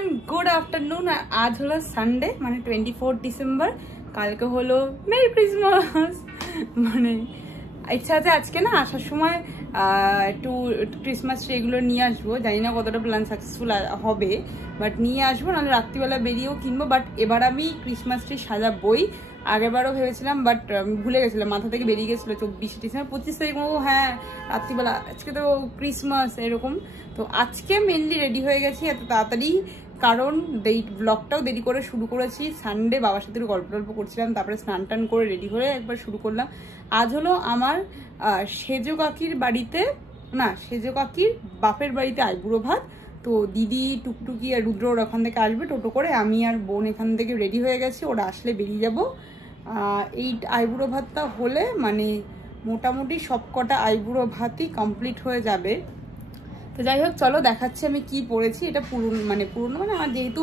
Everyone, good afternoon. আজ হলো Sunday, মানে 24 ডিসেম্বর। কালকে হলো মেরি ক্রিসমাস। মানে ইচ্ছা আছে আজকে না আসার সময় একটু ক্রিসমাস ট্রি এগুলো নিয়ে আসবো। জানি না কতটা প্ল্যান সাকসেসফুল হবে, বাট নিয়ে আসবো, নাহলে রাত্রিবেলা বেরিয়েও কিনবো। বাট এবার আমি ক্রিসমাস ট্রি সাজাবই। আগেরবারও ভেবেছিলাম, বাট ভুলে গেছিলাম, মাথা থেকে বেরিয়ে গেছিলো 24 ডিসেম্বর। 25 তারিখ হ্যাঁ রাত্রিবেলা, আজকে তো ক্রিসমাস এরকম। তো আজকে মেনলি রেডি হয়ে গেছি এত তাড়াতাড়ি, কারণ ব্লগটাও দেরি করে শুরু করেছি। সানডে বাবার সাথে গল্প টল্প করছিলাম, তারপরে স্নান টান করে রেডি হয়ে একবার শুরু করলাম। আজ হলো আমার সেজো কাকির বাড়িতে, না সেজো কাকির বাপের বাড়িতে আইবুড়ো ভাত। তো দিদি টুকটুকি আর রুদ্র ওরা ওখান থেকে আসবে টোটো করে, আমি আর বোন এখান থেকে রেডি হয়ে গেছি, ওরা আসলে বেরিয়ে যাব। এই আইবুড়ো ভাতটা হলে মানে মোটামুটি সব কটা আইবুড়ো ভাতই কমপ্লিট হয়ে যাবে। তো যাই হোক, চলো দেখাচ্ছি আমি কি পরেছি। এটা পুরনো মানে আমার, যেহেতু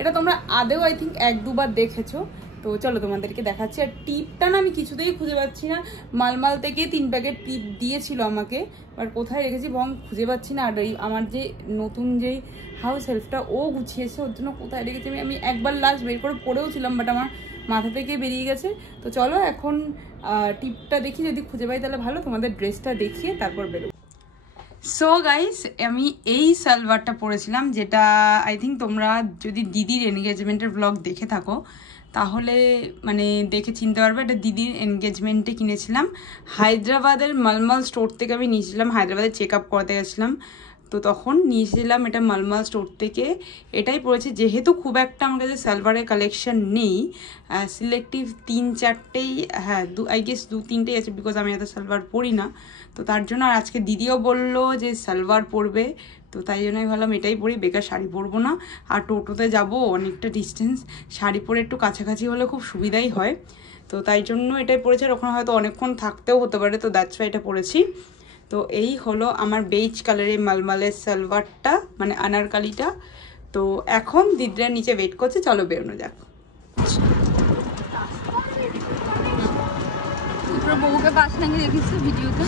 এটা তোমরা আদেও আই থিঙ্ক 1-2 বার দেখেছো, তো চলো তোমাদেরকে দেখাচ্ছি। আর টিপটা না আমি কিছুতেই খুঁজে পাচ্ছি না। মালমাল থেকে 3 প্যাকেট টিপ দিয়েছিল আমাকে, আর কোথায় রেখেছি বং খুঁজে পাচ্ছি না। আর আমার যে নতুন যেই হাউস হেল্পটা ও গুছিয়েছে, ওর জন্য কোথায় রেখেছি আমি একবার লাস্ট বের করে পড়েও ছিলাম, বাট আমার মাথা থেকে বেরিয়ে গেছে। তো চলো এখন টিপটা দেখি, যদি খুঁজে পাই তাহলে ভালো, তোমাদের ড্রেসটা দেখিয়ে তারপর বেরোবো। সো গাইস, আমি এই সালোয়ারটা পরেছিলাম, যেটা আই থিঙ্ক তোমরা যদি দিদির এনগেজমেন্টের ব্লগ দেখে থাকো তাহলে মানে দেখে চিনতে পারবে। এটা দিদির এনগেজমেন্টে কিনেছিলাম, হায়দ্রাবাদের মালমাল স্টোর থেকে আমি নিয়েছিলাম। হায়দ্রাবাদে চেক আপ করতে গেছিলাম, তো তখন নিয়েছিলাম এটা মালমাল স্টোর থেকে। এটাই পরেছি, যেহেতু খুব একটা আমার কাছে সালোয়ারের কালেকশন নেই, সিলেক্টিভ 3-4টেই, হ্যাঁ আই গেস 2-3টেই আছে, বিকজ আমি এত সালোয়ার পরি না। তো তার জন্য আর আজকে দিদিও বললো যে সালোয়ার পরবে, তো তাই জন্য আমি ভাবলাম এটাই পরি, বেকার শাড়ি পরবো না। আর টোটোতে যাব অনেকটা ডিস্টেন্স, শাড়ি পরে একটু কাছাকাছি হলে খুব সুবিধাই হয়। তো তাই জন্য এটাই পরেছি, আর ওখানে হয়তো অনেকক্ষণ থাকতেও হতে পারে, তো দ্যাটস ওয়াই এটা পরেছি। তো এই হলো আমার বেজ কালারের মালমালের সালোয়ারটা, মানে আনারকালিটা। তো এখন দিদিরা নিচে ওয়েট করছে, চলো বেরোনো যাক। বউকে পাশ নামিয়ে রেখেছি ভিডিওতে,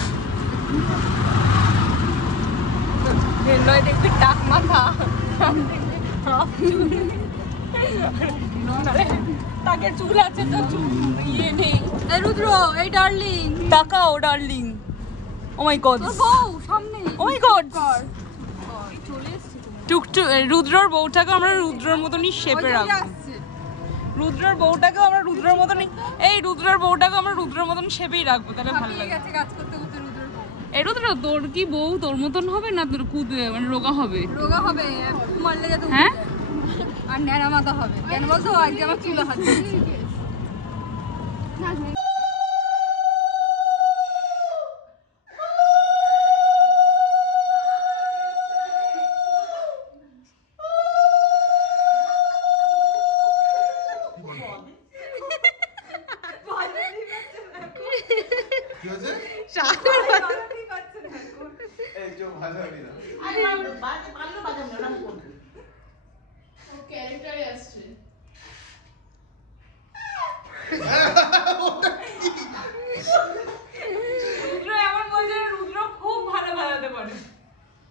দেখবে টাক মাথা, তাকে চুল আছে তো ইয়ে নেই। এই রুদ্র, এই ডার্লিং তাকাও ডার্লিং, ও মাই গড, বউ সামনে, ও মাই গড, চলে এসেছে টুকটুক। রুদ্রর বউটাকে আমরা রুদ্রর মতনই শেপে রাখবো, রুদ্রর বউটাকেও আমরা রুদ্রর মতনই, এই রুদ্রর বউটাকে আমরা রুদ্রর মতন শেপেই রাখবো, তাহলে ভালো লাগবে। কাজ করতে করতে রুদ্রর বউ, এই রুদ্র তোর কি বউ তোর মতন হবে না তোর মানে রোগা হবে? রোগা হবে, মারলে যাতে, হ্যাঁ, আর ন্যাড়া মাথা হবে। কেন বলছো আজকে আমার চুল হাত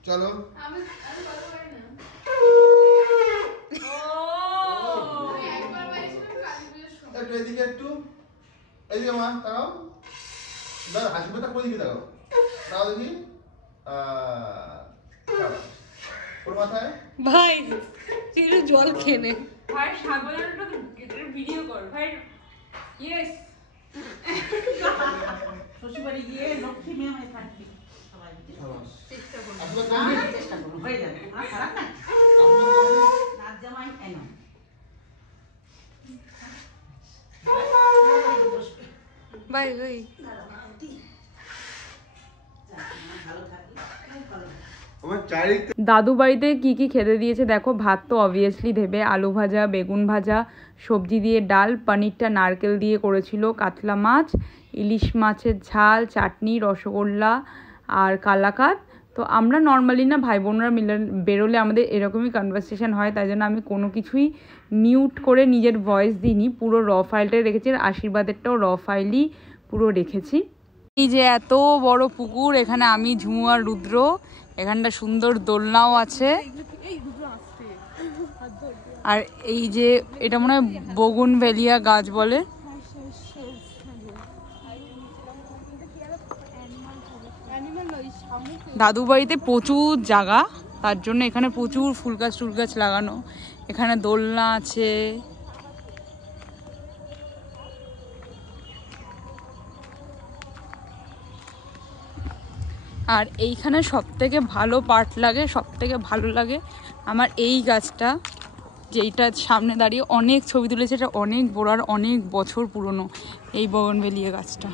চলো একটু এদিকে, একটু এদিকে মা তাকাও, দাঁড়া হাসি পেটা করে দিকে তাকাও, তাও দেখি ওর মাথায় ভাই চিরু জল খেয়ে নে ভাই, সাবধানটা ভিডিও কর ভাই। ইয়েস, শ্বশুরবাড়ি গিয়ে লক্ষ্মী মেয়ে হয়ে থাকবি, চেষ্টা করবো হয়ে যাবে, খারাপ না নাচ জামাই এনো ভাই ভাই ভালো থাকি, ভালো দাদু বাড়িতে কি কি খেতে দিয়েছে দেখো। ভাত তো অবভিয়াসলি দেবে, আলু ভাজা, বেগুন ভাজা, সবজি দিয়ে ডাল, পনিরটা নারকেল দিয়ে করেছিল, কাতলা মাছ, ইলিশ মাছের ঝাল, চাটনি, রসগোল্লা আর কালাকাঁদ। তো আমরা নর্মালি না ভাই বোনরা মিলে বেরোলে আমাদের এরকমই কনভারসেশন হয়, তাই জন্য আমি কোনো কিছুই মিউট করে নিজের ভয়েস দিইনি, পুরো র ফাইলটাই রেখেছি। আর আশীর্বাদেরটাও র ফাইলই পুরো রেখেছি। এই যে এত বড় পুকুর, এখানে আমি ঝুমু আর রুদ্র, এখানটা সুন্দর দোলনাও আছে। আর এই যে এটা মনে হয় বোগনভেলিয়া গাছ বলে। দাদু বাড়িতে প্রচুর জায়গা, তার জন্য এখানে প্রচুর ফুল গাছ লাগানো। এখানে দোলনা আছে। আর এইখানে সবথেকে ভালো পার্ট লাগে, সবথেকে ভালো লাগে আমার এই গাছটা, যেইটা সামনে দাঁড়িয়ে অনেক ছবি তুলেছে। এটা অনেক বড় আর অনেক বছর পুরনো এই বোগনভেলিয়া গাছটা,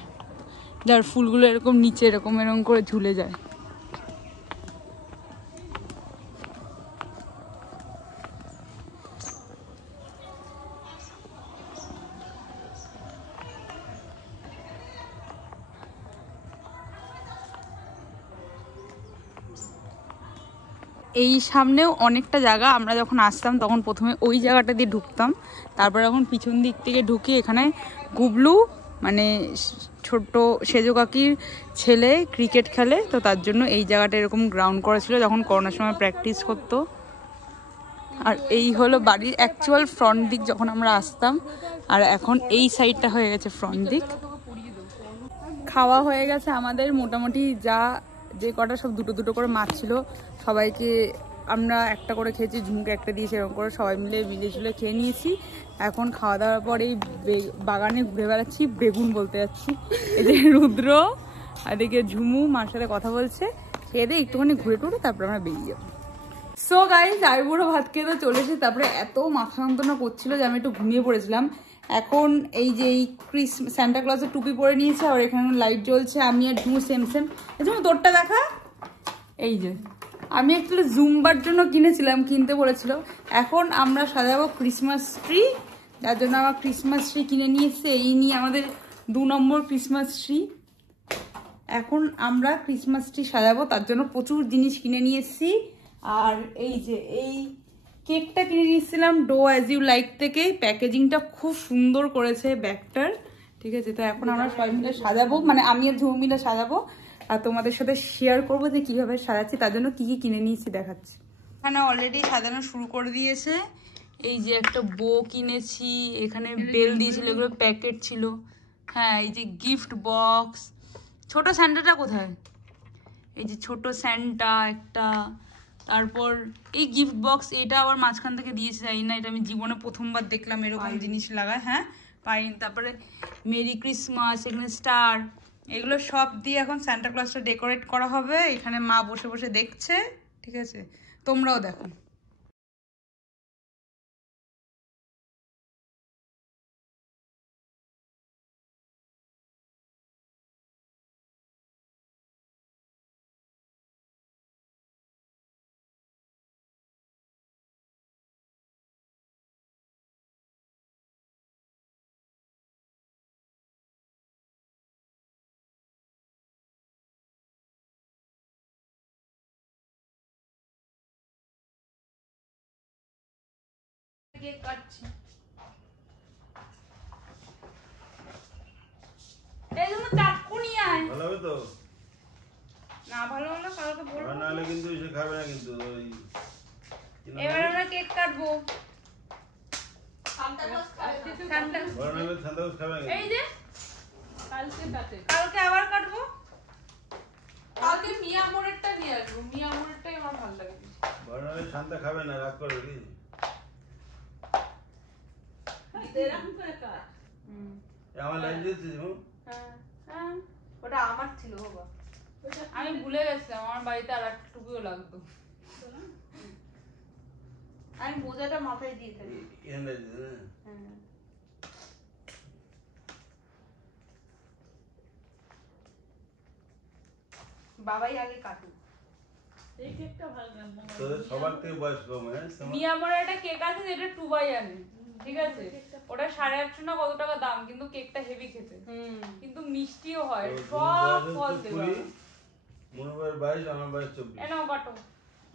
যার ফুলগুলো এরকম নিচে এরকম করে ঝুলে যায়। এই সামনেও অনেকটা জায়গা। আমরা যখন আসতাম তখন প্রথমে ওই জায়গাটা দিয়ে ঢুকতাম, তারপর এখন পিছন দিক থেকে ঢুকে এখানে গুবলু মানে ছোট্ট সেজো কাকির ছেলে ক্রিকেট খেলে, তো তার জন্য এই জায়গাটা এরকম গ্রাউন্ড করা ছিল যখন করোনার সময় প্র্যাকটিস করতো। আর এই হলো বাড়ির অ্যাকচুয়াল ফ্রন্ট দিক যখন আমরা আসতাম, আর এখন এই সাইডটা হয়ে গেছে ফ্রন্ট দিক। খাওয়া হয়ে গেছে আমাদের মোটামুটি, যা যে কটা সব দুটো দুটো করে মাছ ছিল সবাইকে আমরা একটা করে খেয়েছি, ঝুমুকে একটা দিয়েছি, এরকম করে সবাই মিলে ঝুলে খেয়ে নিয়েছি। এখন খাওয়া দাওয়ার পর এই বাগানে ঘুরে বেড়াচ্ছি, বেগুন বলতে যাচ্ছি। এই যে রুদ্র এদিকে ঝুমু মার সাথে কথা বলছে, খেয়ে দিয়ে একটুখানি ঘুরে টুরে তারপর আমরা বেরিয়ে যাবো। সো গাইস, আমি পুরো ভাত খেয়ে তো চলে এসেছি। তারপরে এত মাথা যন্ত্রণা করছিল যে আমি একটু ঘুমিয়ে পড়েছিলাম। এখন এই যে এই সান্টা ক্লজের টুপি পরে নিয়েছে, আর এখানে লাইট জ্বলছে। আমি আর ঝুমু সেম সেম। এই জন্য তোরটা দেখা, এই যে আমি অ্যাকচুয়ালি জুম্বার জন্য কিনেছিলাম, কিনতে বলেছিল। এখন আমরা সাজাবো ক্রিসমাস ট্রি, যার জন্য আমার ক্রিসমাস ট্রি কিনে নিয়ে এসছে। এই নিয়ে আমাদের 2 নম্বর ক্রিসমাস ট্রি। এখন আমরা ক্রিসমাস ট্রি সাজাবো, তার জন্য প্রচুর জিনিস কিনে নিয়ে এসেছি। আর এই যে এই কেকটা কিনে নিয়েছিলাম ডো অ্যাজ ইউ লাইক থেকে। প্যাকেজিংটা খুব সুন্দর করেছে ব্যাগটার, ঠিক আছে। তো এখন আমরা সবাই মিলে সাজাবো, মানে আমি আর ঝুমু মিলে সাজাবো, আর তোমাদের সাথে শেয়ার করবো যে কীভাবে সাজাচ্ছি, তার জন্য কী কী কিনে নিয়েছি দেখাচ্ছি। এখানে অলরেডি সাজানো শুরু করে দিয়েছে। এই যে একটা বো কিনেছি, এখানে বেল দিয়েছিল, এগুলো প্যাকেট ছিল। হ্যাঁ, এই যে গিফট বক্স। ছোট স্যান্টাটা কোথায়? এই যে ছোট স্যান্টা একটা। তারপর এই গিফট বক্স, এটা আবার মাঝখান থেকে দিয়েছে, যাই না, এটা আমি জীবনে প্রথমবার দেখলাম এরকম জিনিস লাগায়। হ্যাঁ, পাইন। তারপরে মেরি ক্রিসমাস, এখানে স্টার, এগুলো সব দিয়ে এখন সান্টা ক্লজটা ডেকোরেট করা হবে। এখানে মা বসে বসে দেখছে, ঠিক আছে, তোমরাও দেখো। কেক কাটছি। এই জন্য চাটকু নিয়ে আয়। ভালো হবে তো? না ভালো হলে কালকে বলবো। না হলে কিন্তু সে খাবে না কিন্তু। ওই এবার আমরা কেক কাটবো। সান্টা ক্লজ খাবে না। সান্টা বড় না হলে সান্তা ক্লজ খাবে না। এই যে কালকে কাটে। কালকে আবার কাটবো। কালকে মিয়া মোড়েরটা নিয়ে আসবো, মিয়া মোড়েরটাই আমার ভালো লাগে। বড় না হলে সান্তা খাবে না, রাগ করবে কি? এরকম করে কাট। আমার লাইন দিয়েছিস? হ্যাঁ হ্যাঁ, ওটা আমার ছিল বাবা। আমি ভুলে গেছিলাম, আমার বাড়িতে আর একটা টুপিও লাগতো। আমি মোজাটা মাথায় দিয়ে থাকি। এখানে দিয়েছিস না? হ্যাঁ, বাবাই আগে কাটুক। এই কেকটা ভালো না। তোদের সবার থেকে বয়স কম, হ্যাঁ? মিয়া মোড়ে একটা কেক আছে যেটা 2x ঠিক আছে, ওটা 850 না কত টাকা দাম, কিন্তু কেকটা হেভি খেতে, কিন্তু মিষ্টিও হয়, সব ফল দেওয়া। মনে বয়স 22, আমার বয়স 24। এনাও কাটো।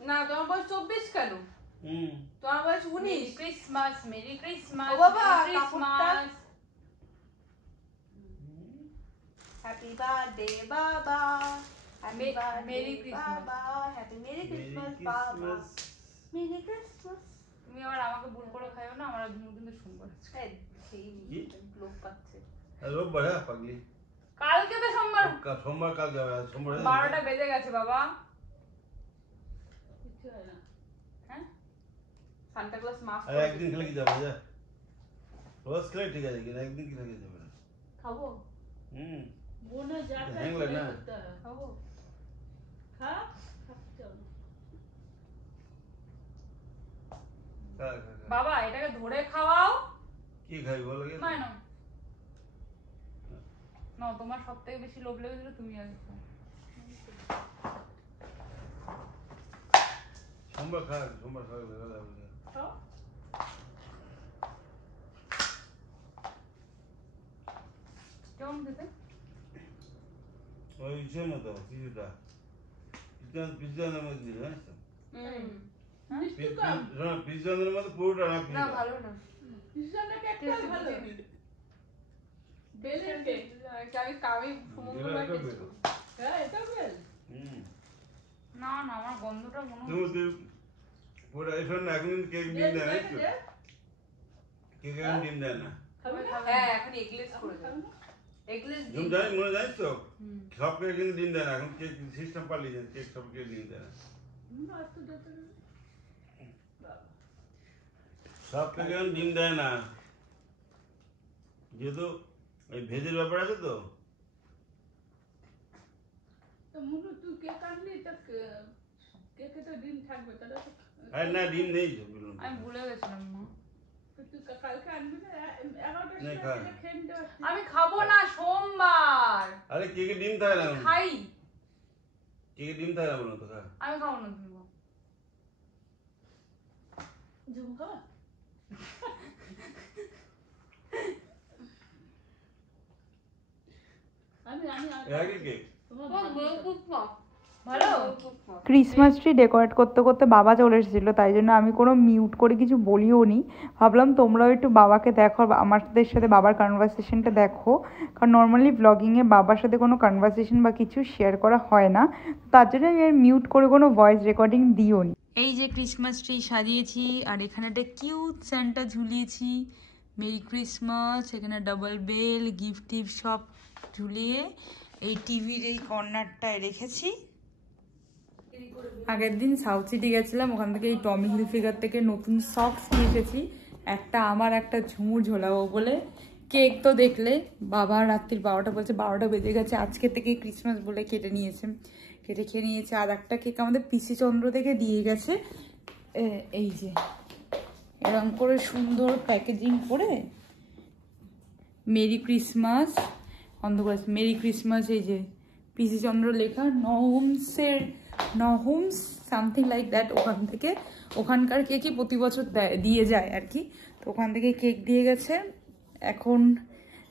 না, তোমার বয়স 24 কেন? তোমার বয়স 19। Christmas, Mary Christmas. ও বাবা, ক্রিসমাস। হ্যাপি বার্থডে বাবা, হ্যাপি বার্থডে মেরি ক্রিসমাস। বাবা, হ্যাপি মেরি ক্রিসমাস বাবা, মেরি ক্রিসমাস। লোক পাচ্ছে রোববার হ্যাঁ পাগলি কালকে তো সোমবার সোমবার কাল যাবে সোমবার 12টা বেজে গেছে বাবা হ্যাঁ সান্তা ক্লজ মাস্ক আর একদিন খেলে কি যাবে যা রোজ খেলে ঠিক আছে কিন্তু একদিন কি খেলে যাবে না খাবো বোনা যাতা হ্যাংলা না খাবো খা বাবা এটাকে ধরে খাওয়াও কি খাই বলো কি না না না তোমার সবথেকে বেশি লোভ লেগেছিল তুমি আগে খাও সোমবার খাওয়া ভালো যাবে খাও কেমন খেতে ওই ইচ্ছে মতো কিছুটা পিজ্জার মধ্যে দিল জানিস তো পিজ্জার মধ্যে পুরোটা না না ভালো না পিজ্জাটা কেকটা ভালো বেলের কেক আমি সমুদ্র খেয়েছি হ্যাঁ এটা বেল না না আমার গন্ধটা মনে তুমি পুরো এখন এখন কেক ডিম দেয় না কেক এখন ডিম দেয় না হ্যাঁ এখন এগলেস করে দাও এগলেস তুমি জানিস মনে জানিস তো সব কেক কিন্তু ডিম দেয় না এখন কেক সিস্টেম পাল্টে যায় কেক সব কেক ডিম দেয় না সব কেক এখন ডিম দেয় না যেহেতু ওই ভেজের ব্যাপার আছে তো মুনু তুই কেক আনলি তা কেকে তো ডিম থাকবে তাহলে তো আরে না ডিম নেই তো বলুন আমি ভুলে গেছিলাম মা তুই কালকে আনবি না 11টার না, সময় খা। খেয়ে নিতে পারছিস। আমি খাবো না সোমবার আরে কেকে ডিম থাকে না খাই কেকে ডিম থাকে না বলুন তো খা আমি খাবো না তুমি খাও। ঝুম খাওয়া আমি আগে কেক ভালো ক্রিসমাস ট্রি ডেকোরেট করতে করতে বাবা চলে এসেছিলো, তাই জন্য আমি কোনো মিউট করে কিছু বলিও নি। ভাবলাম তোমরাও একটু বাবাকে দেখো, আমাদের সাথে বাবার কনভারসেশনটা দেখো, কারণ নর্মালি ব্লগিংয়ে বাবার সাথে কোনো কনভারসেশন বা কিছু শেয়ার করা হয় না, তার জন্য আমি আর মিউট করে কোনো ভয়েস রেকর্ডিং দিও নি। এই যে ক্রিসমাস ট্রি সাজিয়েছি, আর এখানে একটা কিউট স্যান্টা ঝুলিয়েছি, মেরি ক্রিসমাস, এখানে ডাবল বেল, গিফট টিফট সব ঝুলিয়ে এই টিভির এই কর্নারটায় রেখেছি। আগের দিন সাউথ সিটি গেছিলাম, ওখান থেকে এই টমি হিলফিগার থেকে নতুন সক্স নিয়ে এসেছি, একটা আমার একটা ঝুমুর ঝোলাবো বলে। কেক তো দেখলে বাবা রাত্রির 12টা বলছে, 12টা বেজে গেছে, আজকে থেকে ক্রিসমাস বলে কেটে নিয়েছে, কেটে খেয়ে নিয়েছে। আর একটা কেক আমাদের পিসি চন্দ্র থেকে দিয়ে গেছে, এই যে এরকম করে সুন্দর প্যাকেজিং করে মেরি ক্রিসমাস অন্ধ করে, মেরি ক্রিসমাস, এই যে পিসি চন্দ্র লেখা, নহমস সামথিং লাইক দ্যাট, ওখান থেকে, ওখানকার কেকই প্রতি বছর দিয়ে যায় আর কি, তো ওখান থেকে কেক দিয়ে গেছে। এখন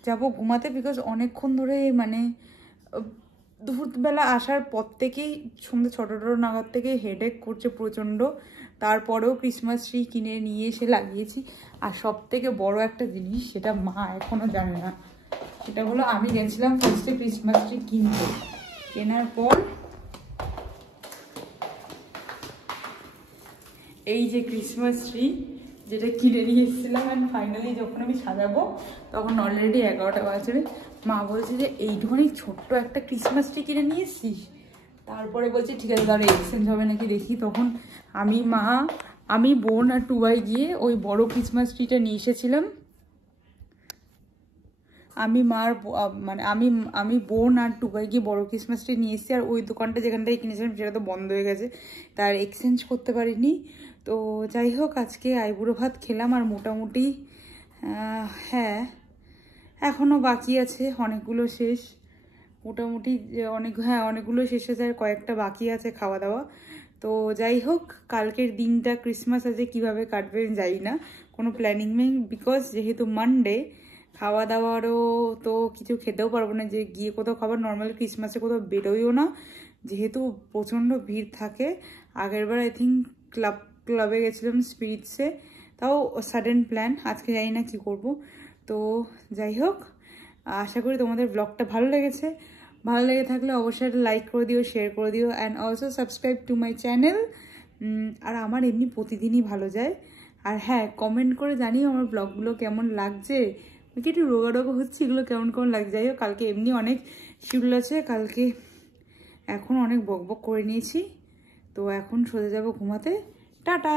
যাব ঘুমাতে, বিকজ অনেকক্ষণ ধরে মানে দুপুরবেলা আসার পর থেকেই সন্ধ্যে 6টা নাগাদ থেকে হেডেক করছে প্রচণ্ড। তারপরেও ক্রিসমাস ট্রি কিনে নিয়ে এসে লাগিয়েছি। আর সব থেকে বড় একটা জিনিস, সেটা মা এখনও জানে না, সেটা হলো আমি গেছিলাম ফার্স্টে ক্রিসমাস ট্রি কিনতে, কেনার পর এই যে ক্রিসমাস ট্রি যেটা কিনে নিয়ে এসেছিলাম, অ্যান্ড ফাইনালি যখন আমি সাজাবো তখন অলরেডি 11টা বাজে, মা বলছে যে এইটুখানি ছোট্ট একটা ক্রিসমাস ট্রি কিনে নিয়ে এসছিস। তারপরে বলছে ঠিক আছে তাহলে এক্সচেঞ্জ হবে নাকি দেখি। তখন আমি, মা, আমি, বোন আর টুবাই গিয়ে ওই বড় ক্রিসমাস ট্রিটা নিয়ে এসেছিলাম। আমি বোন আর টুবাই গিয়ে বড় ক্রিসমাস ট্রি নিয়ে এসেছি। আর ওই দোকানটা যেখান থেকে কিনেছিলাম সেটা তো বন্ধ হয়ে গেছে, তার এক্সচেঞ্জ করতে পারিনি। তো যাই হোক, আজকে আইবুড়ো ভাত খেলাম, আর মোটামুটি হ্যাঁ এখনও বাকি আছে, অনেকগুলো শেষ, মোটামুটি অনেকগুলো শেষ হয়েছে, আর কয়েকটা বাকি আছে খাওয়া দাওয়া। তো যাই হোক, কালকের দিনটা ক্রিসমাস আছে কীভাবে কাটবে জানি না, কোনো প্ল্যানিং নেই, বিকজ যেহেতু মানডে, খাওয়া দাওয়ারও তো কিছু খেতেও পারবো না, যে গিয়ে কোথাও খাবার, নর্মালি ক্রিসমাসে কোথাও বেরোইও না, যেহেতু প্রচণ্ড ভিড় থাকে। আগেরবার আই থিঙ্ক ক্লাবে গেছিলাম স্পিরিটসে, তাও সাডেন প্ল্যান, আজকে জানি না কী করব। তো যাই হোক, আশা করি তোমাদের ব্লগটা ভালো লেগেছে, ভালো লেগে থাকলে অবশ্যই লাইক করে দিও, শেয়ার করে দিও, and also subscribe to my channel. আর আমার এমনি প্রতিদিনই ভালো যায়, আর হ্যাঁ, কমেন্ট করে জানিও আমার ব্লগগুলো কেমন লাগছে। আমাকে একটু রোগা রোগা হচ্ছে, এগুলো কেমন কেমন লাগছে। যাই হোক, কালকে এমনি অনেক শিডিউল আছে, কালকে এখন অনেক বক বক করে নিয়েছি, তো এখন সোজা যাবো ঘুমাতে। টাটা।